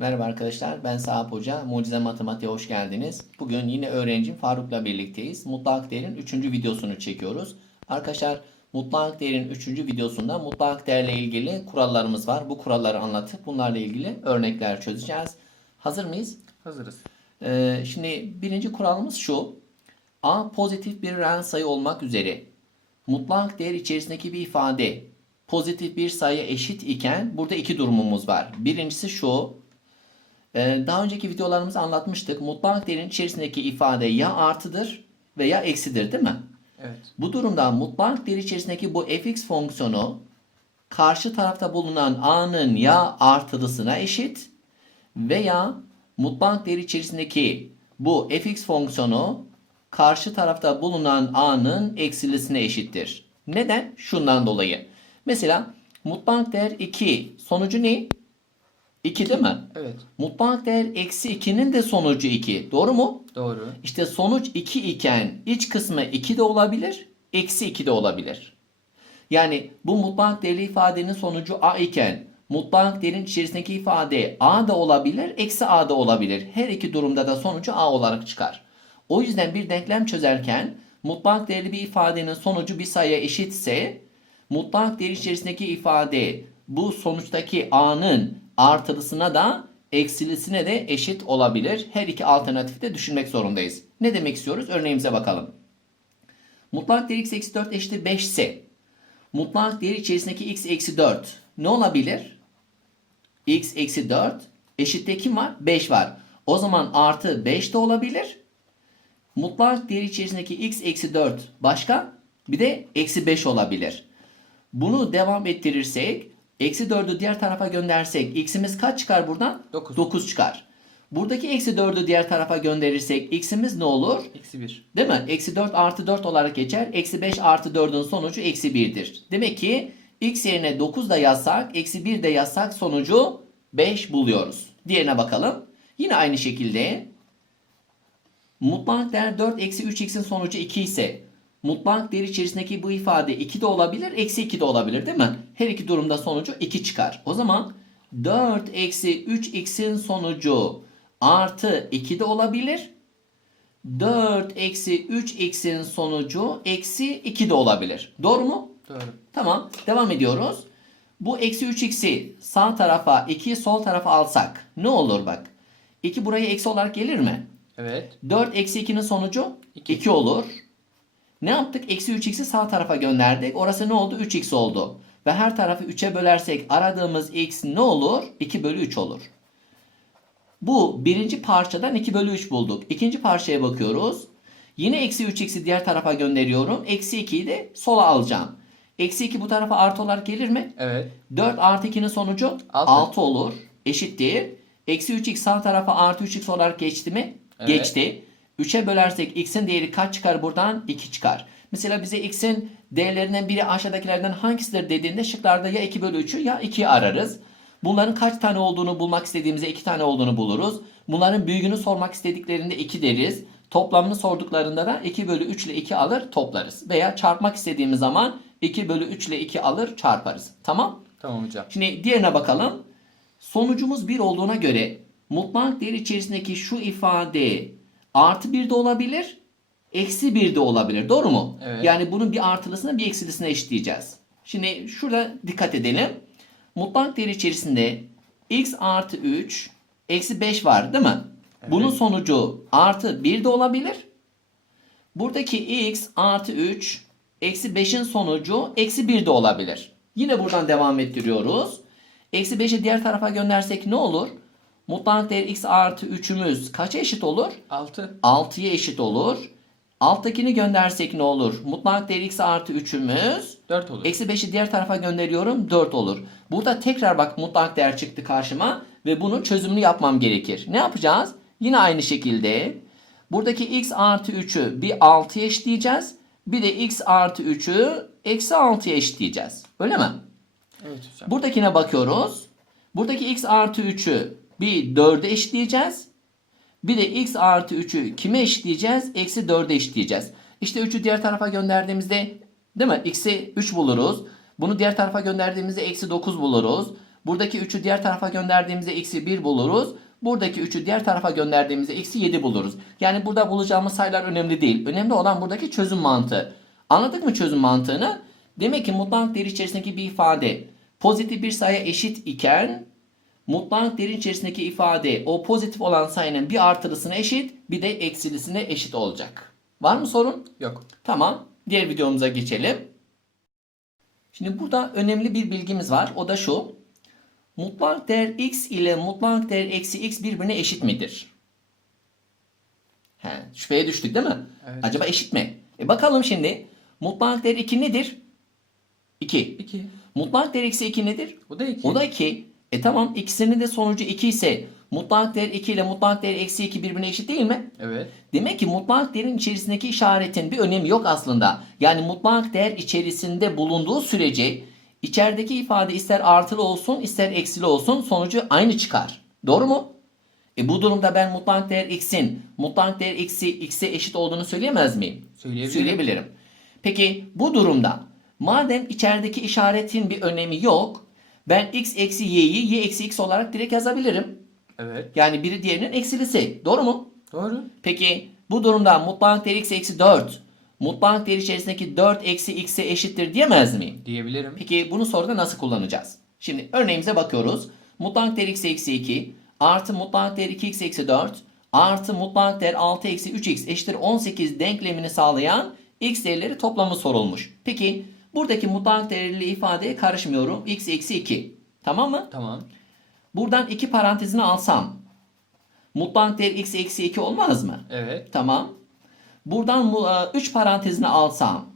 Merhaba arkadaşlar, ben Sahap Hoca. Mucize Matematiğe hoş geldiniz. Bugün yine öğrencim Faruk'la birlikteyiz. Mutlak değerin 3. videosunu çekiyoruz. Arkadaşlar mutlak değerin 3. videosunda mutlak değerle ilgili kurallarımız var. Bu kuralları anlatıp bunlarla ilgili örnekler çözeceğiz. Hazır mıyız? Hazırız. Ee, şimdi birinci kuralımız şu. A pozitif bir reel sayı olmak üzere mutlak değer içerisindeki bir ifade pozitif bir sayı eşit iken burada iki durumumuz var. Birincisi şu. Ee, daha önceki videolarımızda anlatmıştık. Mutlak değerin içerisindeki ifade ya artıdır veya eksidir değil mi? Evet. Bu durumda mutlak değer içerisindeki bu fx fonksiyonu karşı tarafta bulunan a'nın ya artılısına eşit veya mutlak değer içerisindeki bu fx fonksiyonu karşı tarafta bulunan a'nın eksilisine eşittir. Neden? Şundan dolayı. Mesela mutlak değer 2 sonucu ne? 2 değil mi? Evet. Mutlak değer eksi 2'nin de sonucu 2. Doğru mu? Doğru. İşte sonuç 2 iken iç kısmı 2 de olabilir, eksi 2 de olabilir. Yani bu mutlak değerli ifadenin sonucu a iken mutlak değerin içerisindeki ifade a da olabilir, eksi a da olabilir. Her iki durumda da sonucu a olarak çıkar. O yüzden bir denklem çözerken mutlak değerli bir ifadenin sonucu bir sayıya eşitse mutlak değer içerisindeki ifade bu sonuçtaki a'nın artılısına da eksilisine de eşit olabilir. Her iki alternatifi de düşünmek zorundayız. Ne demek istiyoruz? Örneğimize bakalım. Mutlak değer x eksi 4 eşittir 5 ise mutlak değer içerisindeki x eksi 4 ne olabilir? x eksi 4 eşitte kim var? 5 var. O zaman artı 5 de olabilir. Mutlak değer içerisindeki x eksi 4 başka? Bir de eksi 5 olabilir. Bunu devam ettirirsek eksi 4'ü diğer tarafa göndersek x'imiz kaç çıkar buradan? Dokuz. 9 çıkar. Buradaki eksi 4'ü diğer tarafa gönderirsek x'imiz ne olur? Eksi 1. Değil mi? Eksi 4 artı 4 olarak geçer. Eksi 5 artı 4'ün sonucu eksi 1'dir. Demek ki x yerine 9 da yazsak, eksi 1 de yazsak sonucu 5 buluyoruz. Diğerine bakalım. Yine aynı şekilde mutlak değer 4 eksi 3x'in sonucu 2 ise mutlak değer içerisindeki bu ifade 2 de olabilir, eksi 2 de olabilir değil mi? Her iki durumda sonucu 2 çıkar. O zaman 4 eksi 3x'in sonucu artı 2 de olabilir. 4 eksi 3x'in sonucu eksi 2 de olabilir. Doğru mu? Doğru. Tamam. Devam ediyoruz. Bu eksi 3x'i sağ tarafa 2 sol tarafa alsak ne olur bak. 2 buraya eksi olarak gelir mi? Evet. 4 eksi 2'nin sonucu İki. 2 olur. Ne yaptık? Eksi 3x'i sağ tarafa gönderdik. Orası ne oldu? 3x oldu. Ve her tarafı 3'e bölersek aradığımız x ne olur? 2 bölü 3 olur. Bu birinci parçadan 2 bölü 3 bulduk. İkinci parçaya bakıyoruz. Yine eksi 3x'i diğer tarafa gönderiyorum. Eksi 2'yi de sola alacağım. Eksi 2 bu tarafa artı olarak gelir mi? Evet. 4 artı 2'nin sonucu Altı. 6 olur. Eşittir. Eksi 3x sağ tarafa artı 3x olarak geçti mi? Evet. Geçti. 3'e bölersek x'in değeri kaç çıkar buradan? 2 çıkar. Mesela bize x'in değerlerinden biri aşağıdakilerden hangisidir dediğinde şıklarda ya 2 bölü 3'ü ya 2'yi ararız. Bunların kaç tane olduğunu bulmak istediğimizde 2 tane olduğunu buluruz. Bunların büyüğünü sormak istediklerinde 2 deriz. Toplamını sorduklarında da 2 bölü 3 ile 2 alır toplarız. Veya çarpmak istediğimiz zaman 2 bölü 3 ile 2 alır çarparız. Tamam? Tamam hocam. Şimdi diğerine bakalım. Sonucumuz 1 olduğuna göre mutlak değer içerisindeki şu ifade artı 1 de olabilir, eksi 1 de olabilir. Doğru mu? Evet. Yani bunun bir artılısına bir eksilisine eşitleyeceğiz. Şimdi şurada dikkat edelim. Mutlak değer içerisinde x artı 3 eksi 5 var değil mi? Bunun sonucu artı 1 de olabilir. Buradaki x artı 3 eksi 5'in sonucu eksi 1 de olabilir. Yine buradan devam ettiriyoruz. Eksi 5'i diğer tarafa göndersek ne olur? Mutlak değer x artı 3'ümüz kaça eşit olur? 6. 6'ya eşit olur. Alttakini göndersek ne olur? Mutlak değer x artı 3'ümüz 4 olur. Eksi 5'i diğer tarafa gönderiyorum 4 olur. Burada tekrar bak mutlak değer çıktı karşıma ve bunun çözümünü yapmam gerekir. Ne yapacağız? Yine aynı şekilde buradaki x artı 3'ü bir 6'ya eşitleyeceğiz. Bir de x artı 3'ü eksi 6'ya eşitleyeceğiz. Öyle mi? Evet hocam. Buradakine bakıyoruz. Buradaki x artı 3'ü bir 4'e eşitleyeceğiz. Bir de x artı 3'ü kime eşitleyeceğiz? Eksi 4'e eşitleyeceğiz. İşte 3'ü diğer tarafa gönderdiğimizde değil mi? X'i 3 buluruz. Bunu diğer tarafa gönderdiğimizde eksi 9 buluruz. Buradaki 3'ü diğer tarafa gönderdiğimizde eksi 1 buluruz. Buradaki 3'ü diğer tarafa gönderdiğimizde eksi 7 buluruz. Yani burada bulacağımız sayılar önemli değil. Önemli olan buradaki çözüm mantığı. Anladık mı çözüm mantığını? Demek ki mutlak değer içerisindeki bir ifade pozitif bir sayı eşit iken mutlak değerin içerisindeki ifade o pozitif olan sayının bir artılısına eşit bir de eksilisine eşit olacak. Var mı sorun? Yok. Tamam. Diğer videomuza geçelim. Şimdi burada önemli bir bilgimiz var. O da şu. Mutlak değer x ile mutlak değer eksi x birbirine eşit midir? He, şüpheye düştük değil mi? Evet. Acaba eşit mi? E bakalım şimdi. Mutlak değer 2 nedir? 2. 2. Mutlak değer eksi 2 nedir? O da 2. O da 2. E tamam ikisinin de sonucu 2 ise mutlak değer 2 ile mutlak değer eksi 2 birbirine eşit değil mi? Evet. Demek ki mutlak değerin içerisindeki işaretin bir önemi yok aslında. Yani mutlak değer içerisinde bulunduğu sürece içerideki ifade ister artılı olsun ister eksili olsun sonucu aynı çıkar. Doğru mu? E bu durumda ben mutlak değer x'in mutlak değer eksi x'e eşit olduğunu söyleyemez miyim? Söyleyebilirim. Söyleyebilirim. Peki bu durumda madem içerideki işaretin bir önemi yok ben x eksi y'yi y eksi x olarak direkt yazabilirim. Evet. Yani biri diğerinin eksilisi. Doğru mu? Doğru. Peki bu durumda mutlak değer x eksi 4 mutlak değer içerisindeki 4 eksi x'e eşittir diyemez miyim? Diyebilirim. Peki bunu soruda nasıl kullanacağız? Şimdi örneğimize bakıyoruz. Mutlak değer x eksi 2 artı mutlak değer 2x eksi 4 artı mutlak değer 6 eksi 3x eşittir 18 denklemini sağlayan x değerleri toplamı sorulmuş. Peki buradaki mutlak değerli ifadeye karışmıyorum. x eksi 2. Tamam mı? Tamam. Buradan iki parantezini alsam mutlak değer x eksi 2 olmaz mı? Evet. Tamam. Buradan 3 parantezini alsam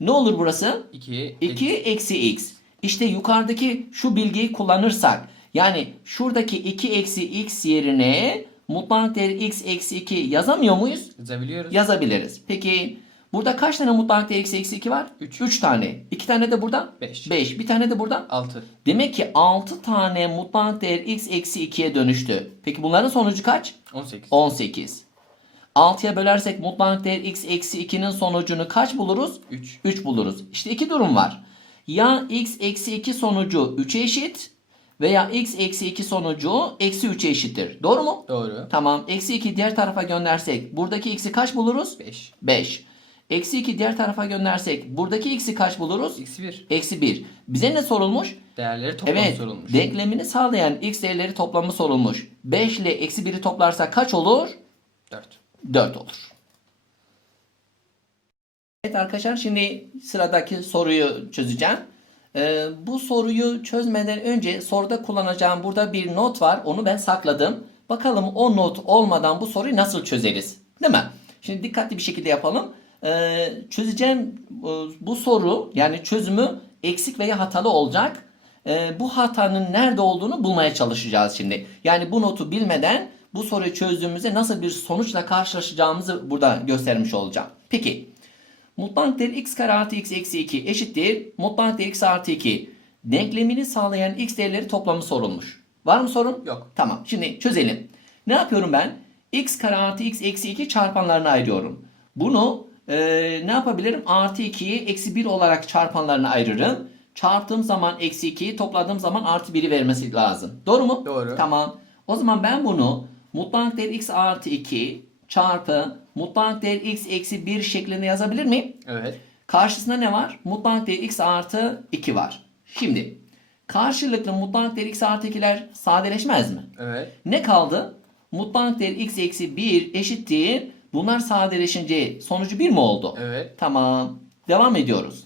ne olur burası? 2. 2 eksi x. İşte yukarıdaki şu bilgiyi kullanırsak yani şuradaki 2 eksi x yerine mutlak değer x eksi 2 yazamıyor muyuz? Yazabiliyoruz. Yazabiliriz. Peki burada kaç tane mutlak değer x eksi 2 var? Üç. 3 tane. 2 tane de burada? Beş. 5. Bir tane de burada? 6. Demek ki 6 tane mutlak değer x eksi 2'ye dönüştü. Peki bunların sonucu kaç? 18. 18. 6'ya bölersek mutlak değer x eksi 2'nin sonucunu kaç buluruz? 3. 3 buluruz. İşte iki durum var. Ya x eksi 2 sonucu 3'e eşit veya x eksi 2 sonucu eksi 3'e eşittir. Doğru mu? Doğru. Tamam. Eksi 2 diğer tarafa göndersek buradaki x'i kaç buluruz? 5. 5. Eksi 2 diğer tarafa göndersek buradaki x'i kaç buluruz? X 1. Eksi 1. Bize ne sorulmuş? Değerleri toplamı Evet. sorulmuş. Denklemini sağlayan x değerleri toplamı sorulmuş. 5 ile eksi 1'i toplarsak kaç olur? 4. 4 olur. Evet arkadaşlar şimdi sıradaki soruyu çözeceğim. Ee, bu soruyu çözmeden önce soruda kullanacağım burada bir not var. Onu ben sakladım. Bakalım o not olmadan bu soruyu nasıl çözeriz? Değil mi? Şimdi dikkatli bir şekilde yapalım. Ee, çözeceğim e, bu soru yani çözümü eksik veya hatalı olacak. Ee, bu hatanın nerede olduğunu bulmaya çalışacağız şimdi. Yani bu notu bilmeden bu soruyu çözdüğümüzde nasıl bir sonuçla karşılaşacağımızı burada göstermiş olacağım. Peki. Mutlak değer x kare artı x eksi 2 eşittir. Mutlak değer x artı 2. Denklemini sağlayan x değerleri toplamı sorulmuş. Var mı sorun? Yok. Tamam. Şimdi çözelim. Ne yapıyorum ben? x kare artı x eksi 2 çarpanlarına ayırıyorum. Bunu e, ne yapabilirim? Artı 2'yi eksi 1 olarak çarpanlarına ayırırım. Çarptığım zaman eksi 2'yi topladığım zaman artı 1'i vermesi lazım. Doğru mu? Doğru. Tamam. O zaman ben bunu mutlak değer x artı 2 çarpı mutlak değer x eksi 1 şeklinde yazabilir miyim? Evet. Karşısında ne var? Mutlak değer x artı 2 var. Şimdi karşılıklı mutlak değer x artı 2'ler sadeleşmez mi? Evet. Ne kaldı? Mutlak değer x eksi 1 eşittir. Bunlar sadeleşince sonucu 1 mi oldu? Evet. Tamam. Devam ediyoruz.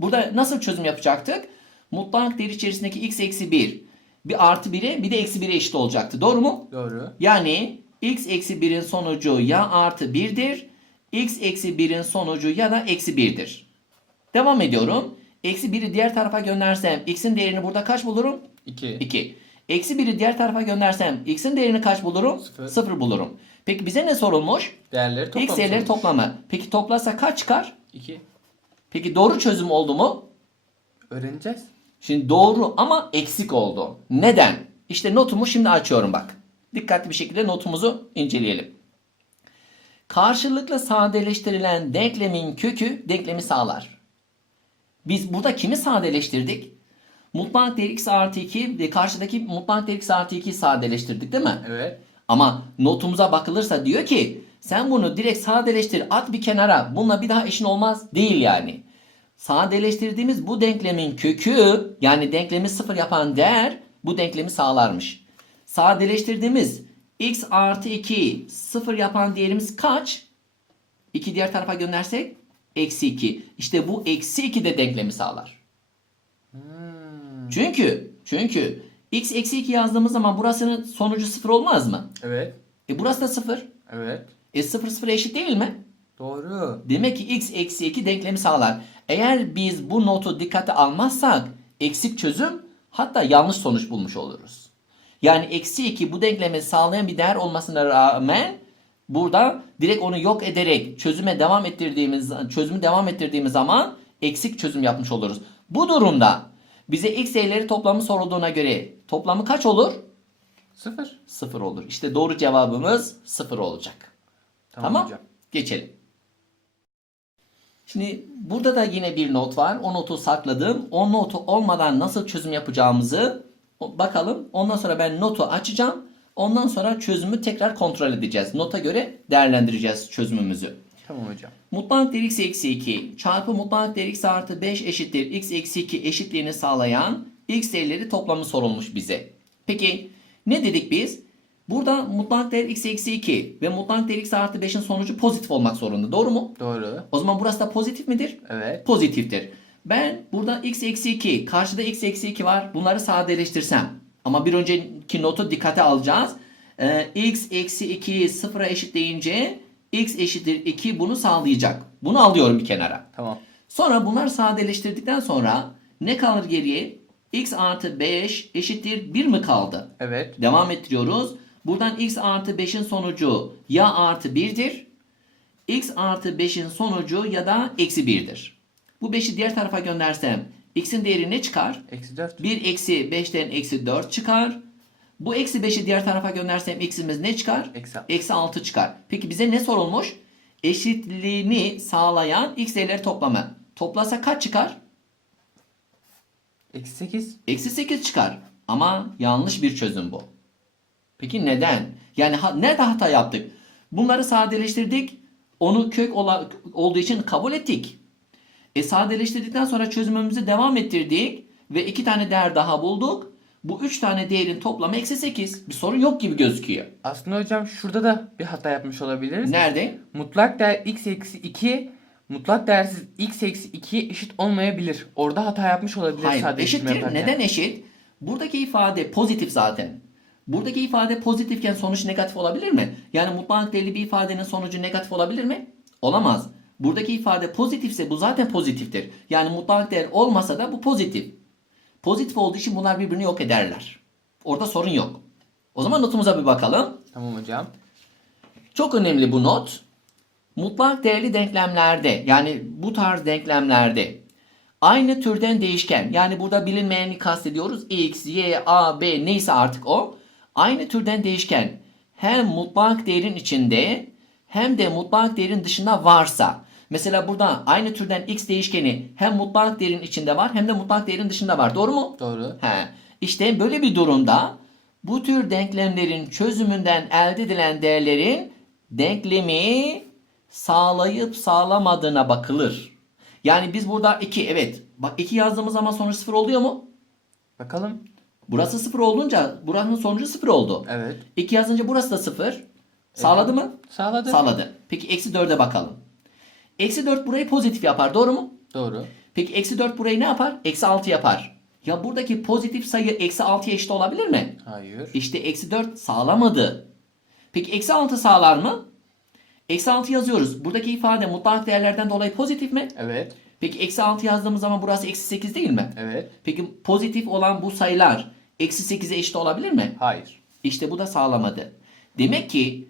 Burada nasıl çözüm yapacaktık? Mutlak değer içerisindeki x eksi 1 bir artı 1'e bir de eksi 1'e eşit olacaktı. Doğru mu? Doğru. Yani x eksi 1'in sonucu ya artı 1'dir. x eksi 1'in sonucu ya da eksi 1'dir. Devam ediyorum. Eksi 1'i diğer tarafa göndersem x'in değerini burada kaç bulurum? 2. 2. Eksi 1'i diğer tarafa göndersem x'in değerini kaç bulurum? Sıfır. 0 bulurum. Peki bize ne sorulmuş? Değerleri toplamı x değerleri sorulmuş. toplamı. Peki toplasa kaç çıkar? 2. Peki doğru çözüm oldu mu? Öğreneceğiz. Şimdi doğru ama eksik oldu. Neden? İşte notumu şimdi açıyorum bak. Dikkatli bir şekilde notumuzu inceleyelim. Karşılıklı sadeleştirilen denklemin kökü denklemi sağlar. Biz burada kimi sadeleştirdik? Mutlak değer x artı 2 ve karşıdaki mutlak değer x artı 2'yi sadeleştirdik değil mi? Evet. Ama notumuza bakılırsa diyor ki sen bunu direkt sadeleştir at bir kenara bununla bir daha eşin olmaz değil yani. Sadeleştirdiğimiz bu denklemin kökü yani denklemi sıfır yapan değer bu denklemi sağlarmış. Sadeleştirdiğimiz x artı 2 sıfır yapan değerimiz kaç? 2 diğer tarafa göndersek eksi 2. İşte bu eksi 2 de denklemi sağlar. Çünkü çünkü x eksi 2 yazdığımız zaman burasının sonucu sıfır olmaz mı? Evet. E burası da sıfır. Evet. E sıfır sıfır eşit değil mi? Doğru. Demek ki x eksi 2 denklemi sağlar. Eğer biz bu notu dikkate almazsak eksik çözüm hatta yanlış sonuç bulmuş oluruz. Yani eksi 2 bu denklemi sağlayan bir değer olmasına rağmen burada direkt onu yok ederek çözüme devam ettirdiğimiz çözümü devam ettirdiğimiz zaman eksik çözüm yapmış oluruz. Bu durumda bize x sayıları toplamı sorulduğuna göre toplamı kaç olur? Sıfır. 0 olur. İşte doğru cevabımız 0 olacak. Tamam, Tamam. hocam. Geçelim. Şimdi burada da yine bir not var. O notu sakladım. O notu olmadan nasıl çözüm yapacağımızı bakalım. Ondan sonra ben notu açacağım. Ondan sonra çözümü tekrar kontrol edeceğiz. Nota göre değerlendireceğiz çözümümüzü. Tamam hocam. Mutlak değer x eksi 2 çarpı mutlak değer x artı 5 eşittir x eksi 2 eşitliğini sağlayan x değerleri toplamı sorulmuş bize. Peki ne dedik biz? Burada mutlak değer x eksi 2 ve mutlak değer x artı 5'in sonucu pozitif olmak zorunda. Doğru mu? Doğru. O zaman burası da pozitif midir? Evet. Pozitiftir. Ben burada x eksi 2 karşıda x eksi 2 var. Bunları sadeleştirsem ama bir önceki notu dikkate alacağız. Ee, x eksi 2'yi sıfıra eşitleyince x eşittir 2 bunu sağlayacak. Bunu alıyorum bir kenara. Tamam. Sonra bunlar sadeleştirdikten sonra ne kalır geriye? x artı 5 eşittir 1 mi kaldı? Evet. Devam ettiriyoruz. Buradan x artı 5'in sonucu ya artı 1'dir. x artı 5'in sonucu ya da eksi 1'dir. Bu 5'i diğer tarafa göndersem x'in değeri ne çıkar? Eksi dört. 1 eksi 5'ten eksi 4 çıkar. Bu eksi 5'i diğer tarafa göndersem x'imiz ne çıkar? Eksi. Eksi 6 çıkar. Peki bize ne sorulmuş? Eşitliğini sağlayan x değerleri toplamı. Toplasa kaç çıkar? Eksi sekiz. Eksi 8 çıkar. Ama yanlış bir çözüm bu. Peki neden? Yani ha, nerede hata yaptık? Bunları sadeleştirdik. Onu kök ola- olduğu için kabul ettik. E sadeleştirdikten sonra çözümümüzü devam ettirdik. Ve iki tane değer daha bulduk. Bu üç tane değerin toplamı eksi 8. Bir sorun yok gibi gözüküyor. Aslında hocam şurada da bir hata yapmış olabiliriz. Nerede? Mutlak değer x eksi 2 mutlak değersiz x eksi 2 eşit olmayabilir. Orada hata yapmış olabilir Hayır sadeleştirme eşittir. Neden eşit? Buradaki ifade pozitif zaten. Buradaki ifade pozitifken sonuç negatif olabilir mi? Yani mutlak değerli bir ifadenin sonucu negatif olabilir mi? Olamaz. Buradaki ifade pozitifse bu zaten pozitiftir. Yani mutlak değer olmasa da bu pozitif. Pozitif olduğu için bunlar birbirini yok ederler. Orada sorun yok. O zaman notumuza bir bakalım. Tamam hocam. Çok önemli bu not. Mutlak değerli denklemlerde yani bu tarz denklemlerde aynı türden değişken yani burada bilinmeyeni kastediyoruz x, y, a, b neyse artık o aynı türden değişken hem mutlak değerin içinde hem de mutlak değerin dışında varsa mesela burada aynı türden x değişkeni hem mutlak değerin içinde var hem de mutlak değerin dışında var doğru mu? Doğru. He. İşte böyle bir durumda bu tür denklemlerin çözümünden elde edilen değerlerin denklemi sağlayıp sağlamadığına bakılır. Yani biz burada 2 evet bak 2 yazdığımız zaman sonuç 0 oluyor mu? Bakalım. Burası 0 olunca buranın sonucu 0 oldu. Evet. 2 yazınca burası da 0. Sağladı mı? Sağladı. Sağladı. Peki eksi 4'e bakalım. Eksi 4 burayı pozitif yapar doğru mu? Doğru. Peki eksi 4 burayı ne yapar? Eksi 6 yapar. Ya buradaki pozitif sayı eksi 6'ya eşit olabilir mi? Hayır. İşte eksi 4 sağlamadı. Peki eksi 6 sağlar mı? Eksi 6 yazıyoruz. Buradaki ifade mutlak değerlerden dolayı pozitif mi? Evet. Peki eksi 6 yazdığımız zaman burası eksi 8 değil mi? Evet. Peki pozitif olan bu sayılar eksi 8'e eşit olabilir mi? Hayır. İşte bu da sağlamadı. Demek ki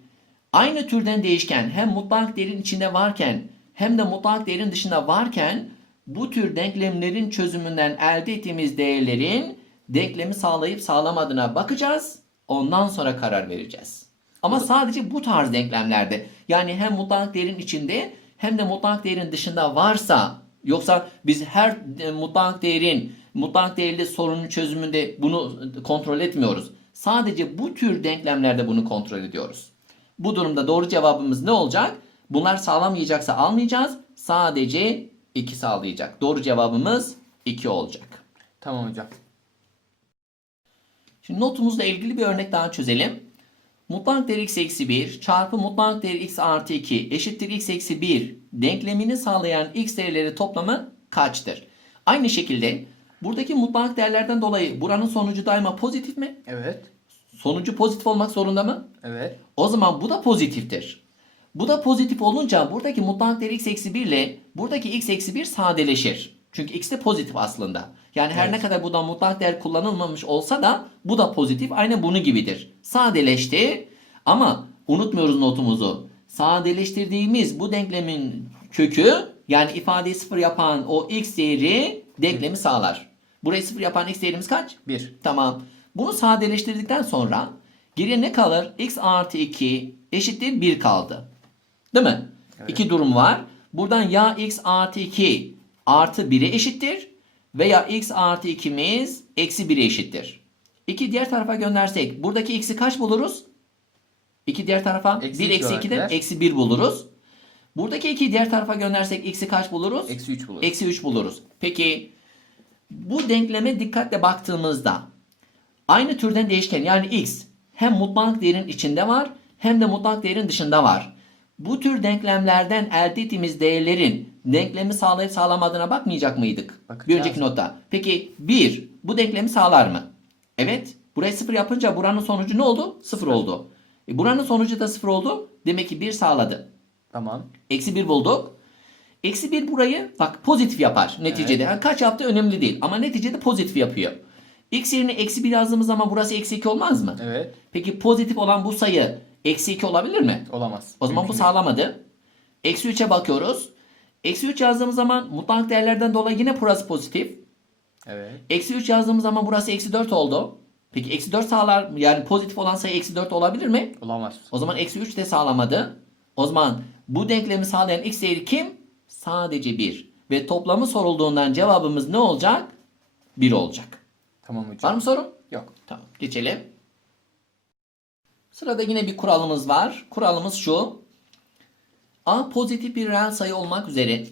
aynı türden değişken hem mutlak değerin içinde varken hem de mutlak değerin dışında varken bu tür denklemlerin çözümünden elde ettiğimiz değerlerin denklemi sağlayıp sağlamadığına bakacağız. Ondan sonra karar vereceğiz. Ama sadece bu tarz denklemlerde yani hem mutlak değerin içinde hem de mutlak değerin dışında varsa Yoksa biz her e, mutlak değerin mutlak değerli sorunun çözümünde bunu kontrol etmiyoruz. Sadece bu tür denklemlerde bunu kontrol ediyoruz. Bu durumda doğru cevabımız ne olacak? Bunlar sağlamayacaksa almayacağız. Sadece 2 sağlayacak. Doğru cevabımız 2 olacak. Tamam hocam. Şimdi notumuzla ilgili bir örnek daha çözelim. Mutlak değer x eksi 1 çarpı mutlak değer x artı 2 eşittir x eksi 1 denklemini sağlayan x değerleri toplamı kaçtır? Aynı şekilde buradaki mutlak değerlerden dolayı buranın sonucu daima pozitif mi? Evet. Sonucu pozitif olmak zorunda mı? Evet. O zaman bu da pozitiftir. Bu da pozitif olunca buradaki mutlak değer x eksi 1 ile buradaki x eksi 1 sadeleşir. Çünkü x de pozitif aslında. Yani her Evet. ne kadar buradan mutlak değer kullanılmamış olsa da bu da pozitif. Aynı bunun gibidir. Sadeleşti ama unutmuyoruz notumuzu. Sadeleştirdiğimiz bu denklemin kökü yani ifadeyi sıfır yapan o x değeri denklemi sağlar. Burayı sıfır yapan x değerimiz kaç? 1. Tamam. Bunu sadeleştirdikten sonra geriye ne kalır? x artı 2 eşittir 1 kaldı. Değil mi? Evet. İki durum var. Buradan ya x artı 2 artı 1'e eşittir veya x artı 2'miz eksi 1'e eşittir. 2 diğer tarafa göndersek buradaki x'i kaç buluruz? 2 diğer tarafa Eksi 1 iki eksi olarak 2'den gider. eksi 1 buluruz. Buradaki 2'yi diğer tarafa göndersek x'i kaç buluruz? Eksi 3 bulur. Eksi 3 buluruz. Peki bu denkleme dikkatle baktığımızda aynı türden değişken yani x hem mutlak değerin içinde var hem de mutlak değerin dışında var. Bu tür denklemlerden elde ettiğimiz değerlerin denklemi sağlayıp sağlamadığına bakmayacak mıydık? Bakacağız. Bir önceki notta. Peki 1 bu denklemi sağlar mı? Evet. Burayı 0 yapınca buranın sonucu ne oldu? 0 oldu. E, buranın sonucu da 0 oldu. Demek ki 1 sağladı. Tamam. Eksi 1 bulduk. Eksi 1 burayı bak pozitif yapar neticede. Evet. Yani kaç yaptığı önemli değil ama neticede pozitif yapıyor. X yerine eksi 1 yazdığımız zaman burası eksi 2 olmaz mı? Evet. Peki pozitif olan bu sayı eksi 2 olabilir mi? Olamaz. O zaman bu Mümkün sağlamadı. Eksi 3'e bakıyoruz. Eksi 3 yazdığımız zaman mutlak değerlerden dolayı yine burası pozitif. Evet. Eksi 3 yazdığımız zaman burası eksi 4 oldu. Peki eksi 4 sağlar? Yani pozitif olan sayı eksi 4 olabilir mi? Olamaz. O zaman eksi 3 de sağlamadı. O zaman bu denklemi sağlayan x değeri kim? Sadece 1. Ve toplamı sorulduğundan cevabımız ne olacak? 1 olacak. Tamam Var hocam. mı sorun? Yok. Tamam geçelim. Sırada yine bir kuralımız var. Kuralımız şu. A pozitif bir reel sayı olmak üzere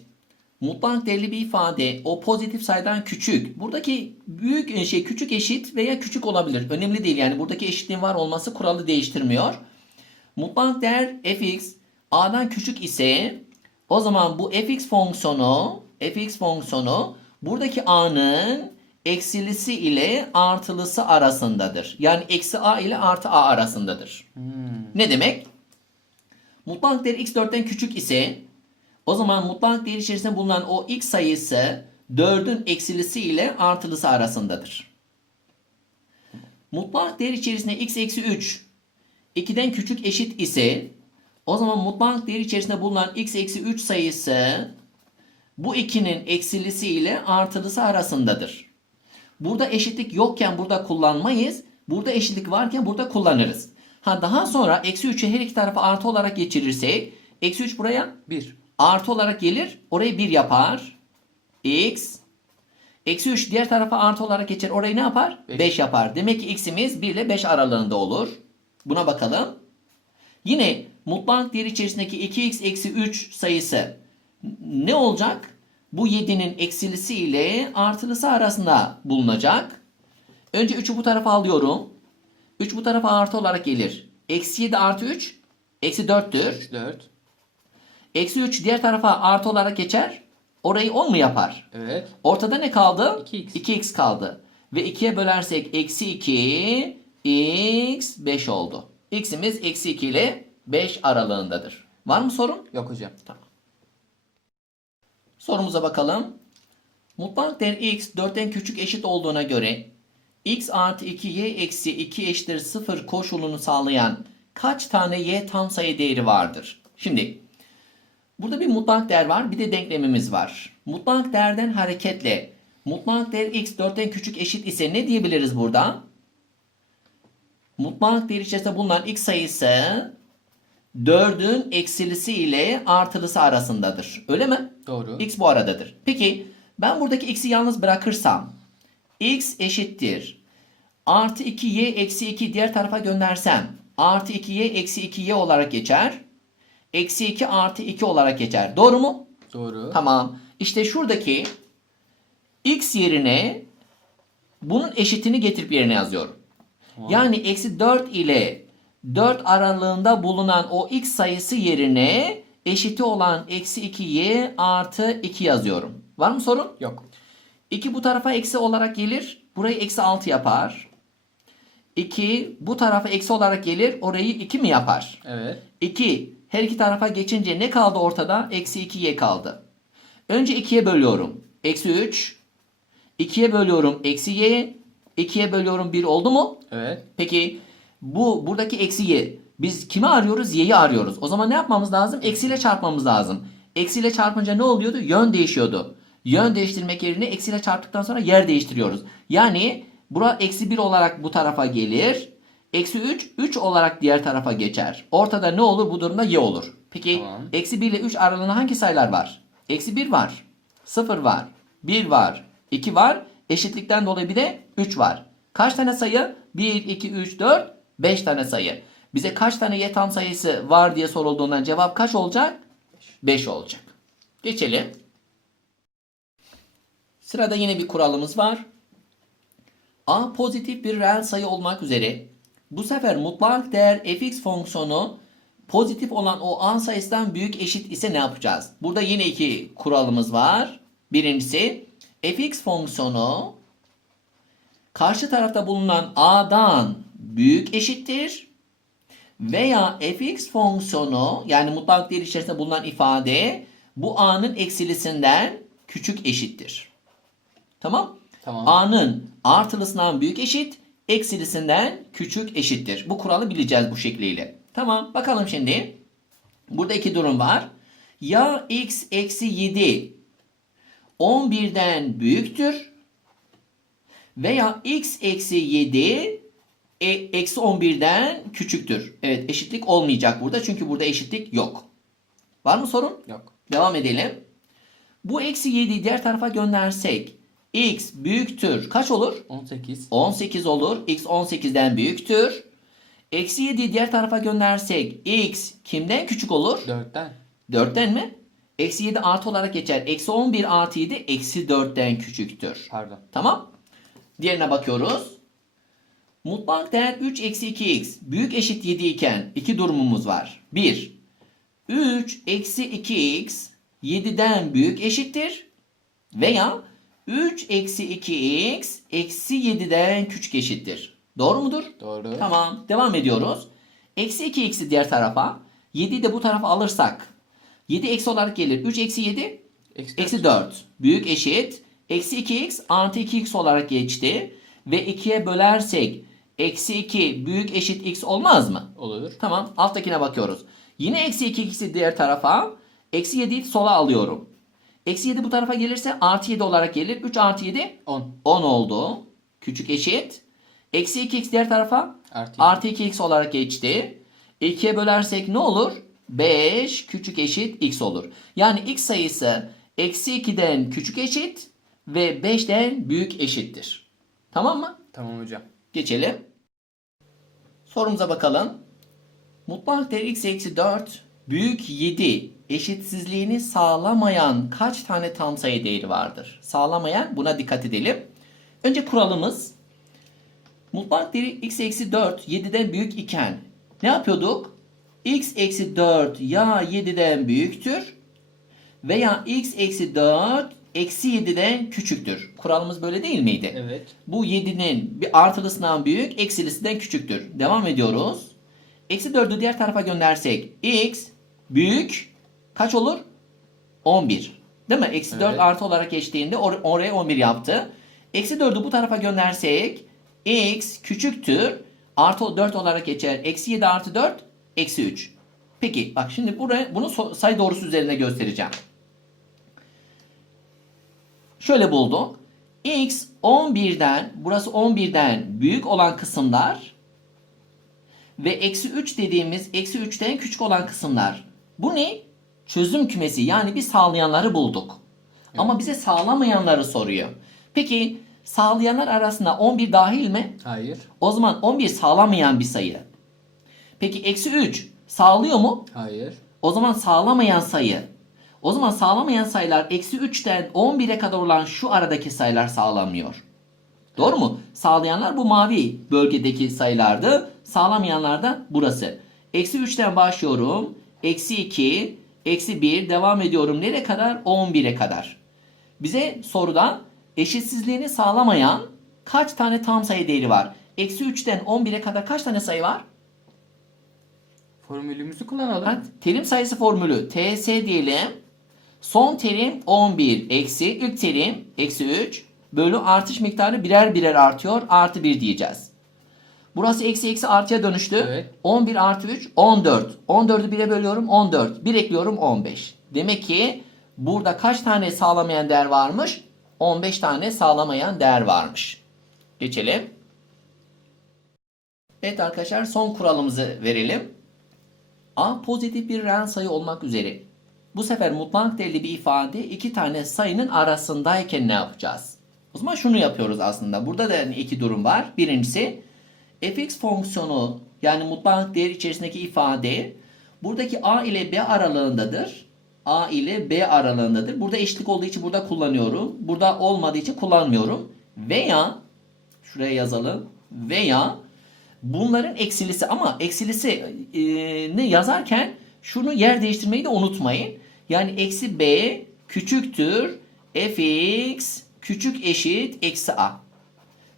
mutlak değerli bir ifade o pozitif sayıdan küçük. Buradaki büyük şey küçük eşit veya küçük olabilir. Önemli değil yani buradaki eşitliğin var olması kuralı değiştirmiyor. Mutlak değer fx a'dan küçük ise o zaman bu fx fonksiyonu fx fonksiyonu buradaki a'nın eksilisi ile artılısı arasındadır. Yani eksi a ile artı a arasındadır. Hmm. Ne demek? Mutlak değer x4'ten küçük ise o zaman mutlak değer içerisinde bulunan o x sayısı 4'ün eksilisi ile artılısı arasındadır. Mutlak değer içerisinde x eksi 3 2'den küçük eşit ise o zaman mutlak değer içerisinde bulunan x eksi 3 sayısı bu 2'nin eksilisi ile artılısı arasındadır. Burada eşitlik yokken burada kullanmayız. Burada eşitlik varken burada kullanırız. Ha daha sonra eksi 3'ü her iki tarafa artı olarak geçirirsek eksi 3 buraya 1. artı olarak gelir. Orayı 1 yapar. X. Eksi 3 diğer tarafa artı olarak geçer. Orayı ne yapar? Beş. 5 yapar. Demek ki x'imiz 1 ile 5 aralığında olur. Buna bakalım. Yine mutlak değer içerisindeki 2x eksi 3 sayısı ne olacak? Bu 7'nin eksilisi ile artılısı arasında bulunacak. Önce 3'ü bu tarafa alıyorum. 3 bu tarafa artı olarak gelir. Eksi 7 artı 3 eksi 4'tür. 4. Eksi 3 diğer tarafa artı olarak geçer. Orayı 10 mu yapar? Evet. Ortada ne kaldı? 2x. 2x kaldı. Ve 2'ye bölersek eksi 2 x 5 oldu. x'imiz eksi 2 ile 5 aralığındadır. Var mı sorun? Yok hocam. Tamam. Sorumuza bakalım. Mutlak değer x 4'ten küçük eşit olduğuna göre x artı 2 y eksi 2 eşittir 0 koşulunu sağlayan kaç tane y tam sayı değeri vardır? Şimdi burada bir mutlak değer var bir de denklemimiz var. Mutlak değerden hareketle mutlak değer x 4'ten küçük eşit ise ne diyebiliriz burada? Mutlak değer içerisinde bulunan x sayısı 4'ün eksilisi ile artılısı arasındadır. Öyle mi? Doğru. X bu aradadır. Peki ben buradaki x'i yalnız bırakırsam x eşittir. Artı 2y eksi 2 diğer tarafa göndersem artı 2y eksi 2y olarak geçer. Eksi 2 artı 2 olarak geçer. Doğru mu? Doğru. Tamam. İşte şuradaki x yerine bunun eşitini getirip yerine yazıyorum. Tamam. Yani eksi 4 ile 4 aralığında bulunan o x sayısı yerine eşiti olan eksi 2y artı 2 yazıyorum. Var mı sorun? Yok. 2 bu tarafa eksi olarak gelir. Burayı eksi 6 yapar. 2 bu tarafa eksi olarak gelir. Orayı 2 mi yapar? Evet. 2 her iki tarafa geçince ne kaldı ortada? Eksi 2y kaldı. Önce 2'ye bölüyorum. Eksi 3. 2'ye bölüyorum. Eksi y. 2'ye bölüyorum 1 oldu mu? Evet. Peki bu buradaki eksi y. Biz kimi arıyoruz? Y'yi arıyoruz. O zaman ne yapmamız lazım? Eksiyle çarpmamız lazım. Eksiyle çarpınca ne oluyordu? Yön değişiyordu. Yön değiştirmek yerine eksiyle çarptıktan sonra yer değiştiriyoruz. Yani bura eksi 1 olarak bu tarafa gelir. Eksi 3, 3 olarak diğer tarafa geçer. Ortada ne olur? Bu durumda y olur. Peki Tamam. eksi 1 ile 3 aralığında hangi sayılar var? Eksi 1 var. 0 var. 1 var. 2 var. Eşitlikten dolayı bir de 3 var. Kaç tane sayı? 1, 2, 3, 4, 5 tane sayı. Bize kaç tane y tam sayısı var diye sorulduğunda cevap kaç olacak? 5 olacak. Geçelim. Sırada yine bir kuralımız var. A pozitif bir reel sayı olmak üzere bu sefer mutlak değer fx fonksiyonu pozitif olan o a sayısından büyük eşit ise ne yapacağız? Burada yine iki kuralımız var. Birincisi fx fonksiyonu karşı tarafta bulunan a'dan büyük eşittir veya fx fonksiyonu yani mutlak değer içerisinde bulunan ifade bu a'nın eksilisinden küçük eşittir. Tamam? Tamam. A'nın artılısından büyük eşit, eksilisinden küçük eşittir. Bu kuralı bileceğiz bu şekliyle. Tamam bakalım şimdi. Burada iki durum var. Ya x eksi 7 11'den büyüktür veya x eksi 7 e, eksi 11'den küçüktür. Evet eşitlik olmayacak burada çünkü burada eşitlik yok. Var mı sorun? Yok. Devam edelim. Bu eksi 7'yi diğer tarafa göndersek x büyüktür. Kaç olur? 18. 18 olur. x 18'den büyüktür. Eksi 7'yi diğer tarafa göndersek x kimden küçük olur? 4'ten. 4'ten mi? Eksi 7 artı olarak geçer. Eksi 11 artı 7 eksi 4'ten küçüktür. Pardon. Tamam. Diğerine bakıyoruz. Mutlak değer 3 eksi 2x büyük eşit 7 iken iki durumumuz var. 1. 3 eksi 2x 7'den büyük eşittir. Veya 3 eksi 2x eksi 7'den küçük eşittir. Doğru mudur? Doğru. Tamam. Devam ediyoruz. Eksi 2x'i diğer tarafa. 7'yi de bu tarafa alırsak. 7 eksi olarak gelir. 3 eksi 7 Eksi, Eksi 4 büyük eşit. Eksi 2x artı 2x olarak geçti. Ve 2'ye bölersek eksi 2 büyük eşit x olmaz mı? Olur. Tamam alttakine bakıyoruz. Yine eksi 2x'i diğer tarafa. Eksi 7'yi sola alıyorum. Eksi 7 bu tarafa gelirse artı 7 olarak gelir. 3 artı 7 10. 10 oldu. Küçük eşit. Eksi 2x diğer tarafa. Artı. Artı 2x olarak geçti. 2'ye bölersek ne olur? 5 küçük eşit x olur. Yani x sayısı eksi 2'den küçük eşit ve 5'ten büyük eşittir. Tamam mı? Tamam hocam. Geçelim. Sorumuza bakalım. Mutlak değer x eksi 4 büyük 7 eşitsizliğini sağlamayan kaç tane tam sayı değeri vardır? Sağlamayan buna dikkat edelim. Önce kuralımız mutlak değeri x eksi 4 7'den büyük iken ne yapıyorduk? x eksi 4 ya 7'den büyüktür veya x eksi 4 eksi 7'den küçüktür. Kuralımız böyle değil miydi? Evet. Bu 7'nin bir artılısından büyük, eksilisinden küçüktür. Devam ediyoruz. Eksi 4'ü diğer tarafa göndersek x büyük kaç olur? 11. Değil mi? Eksi 4 Evet. artı olarak geçtiğinde or- oraya 11 yaptı. Eksi 4'ü bu tarafa göndersek x küçüktür. Artı 4 olarak geçer. Eksi 7 artı 4 eksi 3. Peki bak şimdi buraya bunu sayı doğrusu üzerinde göstereceğim. Şöyle bulduk. X 11'den burası 11'den büyük olan kısımlar ve eksi 3 dediğimiz eksi 3'ten küçük olan kısımlar. Bu ne? çözüm kümesi yani bir sağlayanları bulduk. Ama bize sağlamayanları soruyor. Peki sağlayanlar arasında 11 dahil mi? Hayır. O zaman 11 sağlamayan bir sayı. Peki eksi 3 sağlıyor mu? Hayır. O zaman sağlamayan sayı. O zaman sağlamayan sayılar eksi 3'ten 11'e kadar olan şu aradaki sayılar sağlamıyor. Doğru mu? Sağlayanlar bu mavi bölgedeki sayılardı. Sağlamayanlar da burası. Eksi 3'ten başlıyorum. Eksi 2, eksi 1 devam ediyorum. Nereye kadar? 11'e kadar. Bize soruda eşitsizliğini sağlamayan kaç tane tam sayı değeri var? Eksi 3'ten 11'e kadar kaç tane sayı var? Formülümüzü kullanalım. Ha, terim sayısı formülü TS diyelim. Son terim 11 eksi ilk terim eksi 3 bölü artış miktarı birer birer artıyor. Artı 1 diyeceğiz. Burası eksi eksi artıya dönüştü. Evet. 11 artı 3 14. 14'ü 1'e bölüyorum 14. 1 ekliyorum 15. Demek ki burada kaç tane sağlamayan değer varmış? 15 tane sağlamayan değer varmış. Geçelim. Evet arkadaşlar son kuralımızı verelim. A pozitif bir reel sayı olmak üzere. Bu sefer mutlak değerli bir ifade iki tane sayının arasındayken ne yapacağız? O zaman şunu yapıyoruz aslında. Burada da iki durum var. Birincisi fx fonksiyonu yani mutlak değer içerisindeki ifade buradaki a ile b aralığındadır. a ile b aralığındadır. Burada eşitlik olduğu için burada kullanıyorum. Burada olmadığı için kullanmıyorum. Veya şuraya yazalım. Veya bunların eksilisi ama eksilisi e, ne yazarken şunu yer değiştirmeyi de unutmayın. Yani eksi b küçüktür fx küçük eşit eksi a.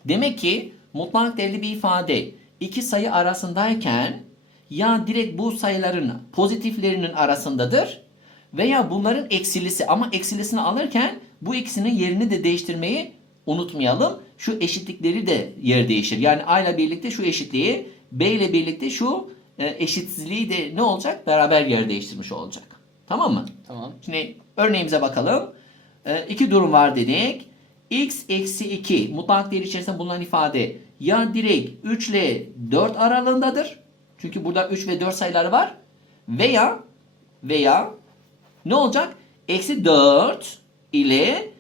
Demek ki mutlak değerli bir ifade iki sayı arasındayken ya direkt bu sayıların pozitiflerinin arasındadır veya bunların eksilisi ama eksilisini alırken bu ikisinin yerini de değiştirmeyi unutmayalım. Şu eşitlikleri de yer değişir. Yani A ile birlikte şu eşitliği B ile birlikte şu e, eşitsizliği de ne olacak? Beraber yer değiştirmiş olacak. Tamam mı? Tamam. Şimdi örneğimize bakalım. E, iki durum var dedik. x eksi 2 mutlak değer içerisinde bulunan ifade ya direkt 3 ile 4 aralığındadır. Çünkü burada 3 ve 4 sayıları var. Veya veya ne olacak? Eksi 4 ile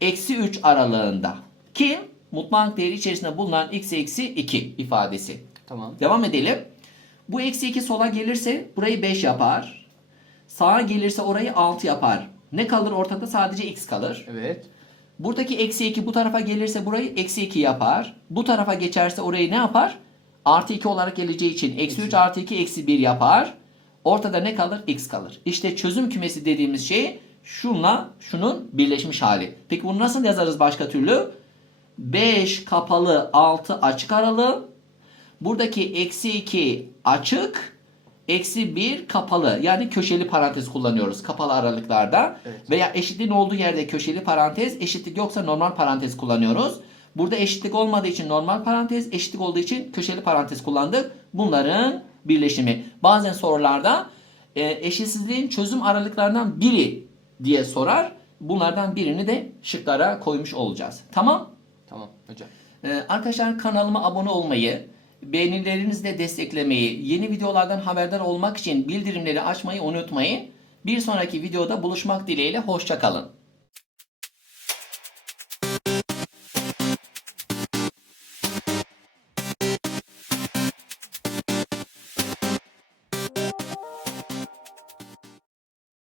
eksi 3 aralığında. Kim? Mutlak değeri içerisinde bulunan x eksi 2 ifadesi. Tamam. Devam edelim. Bu eksi 2 sola gelirse burayı 5 yapar. Sağa gelirse orayı 6 yapar. Ne kalır ortada? Sadece x kalır. Evet. Buradaki eksi 2 bu tarafa gelirse burayı eksi 2 yapar. Bu tarafa geçerse orayı ne yapar? Artı 2 olarak geleceği için eksi 3 artı 2 eksi 1 yapar. Ortada ne kalır? X kalır. İşte çözüm kümesi dediğimiz şey şunla şunun birleşmiş hali. Peki bunu nasıl yazarız başka türlü? 5 kapalı 6 açık aralığı. Buradaki eksi 2 açık. Eksi 1 kapalı. Yani köşeli parantez kullanıyoruz kapalı aralıklarda. Evet. Veya eşitliğin olduğu yerde köşeli parantez. Eşitlik yoksa normal parantez kullanıyoruz. Burada eşitlik olmadığı için normal parantez. Eşitlik olduğu için köşeli parantez kullandık. Bunların birleşimi. Bazen sorularda e, eşitsizliğin çözüm aralıklarından biri diye sorar. Bunlardan birini de şıklara koymuş olacağız. Tamam. Tamam hocam. Ee, arkadaşlar kanalıma abone olmayı, beğenilerinizle desteklemeyi, yeni videolardan haberdar olmak için bildirimleri açmayı unutmayın. Bir sonraki videoda buluşmak dileğiyle hoşçakalın.